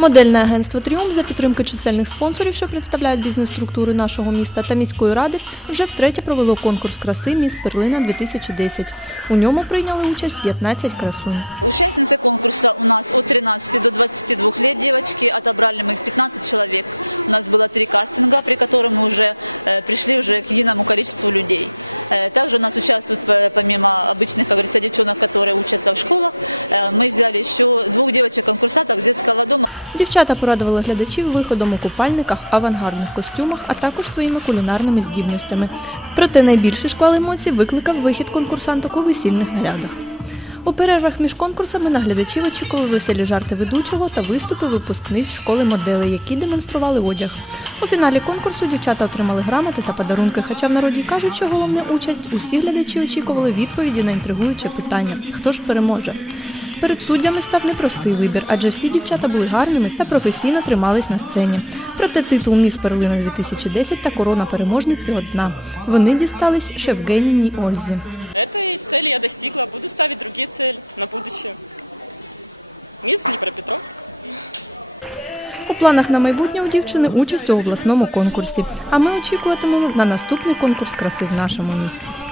Модельне агентство Тріумф за підтримки чисельних спонсорів, що представляють бізнес-структури нашого міста та міської ради, вже втретє провело конкурс краси Міс Перлина 2010. У ньому прийняли участь 15 красунь. пришли уже членам количество людей. Э, Также у нас участвуют, э, помимо обычных Дівчата порадували глядачів виходом у купальниках, авангардних костюмах, а також своїми кулінарними здібностями. Проте найбільший шквал емоцій викликав вихід конкурсанток у весільних нарядах. У перервах між конкурсами на глядачів очікували веселі жарти ведучого та виступи випускниць школи моделей, які демонстрували одяг. У фіналі конкурсу дівчата отримали грамоти та подарунки. Хоча в народі кажуть, що головне участь, усі глядачі очікували відповіді на інтригуюче питання: хто ж переможе? Перед суддями став непростий вибір, адже всі дівчата були гарними та професійно тримались на сцені. Проте титул Міс Перлина 2010 та корона переможниці одна. Вони дістались Шевгеніній Ользі. У планах на майбутнє у дівчини участь у обласному конкурсі. А ми очікуватимемо на наступний конкурс краси в нашому місті.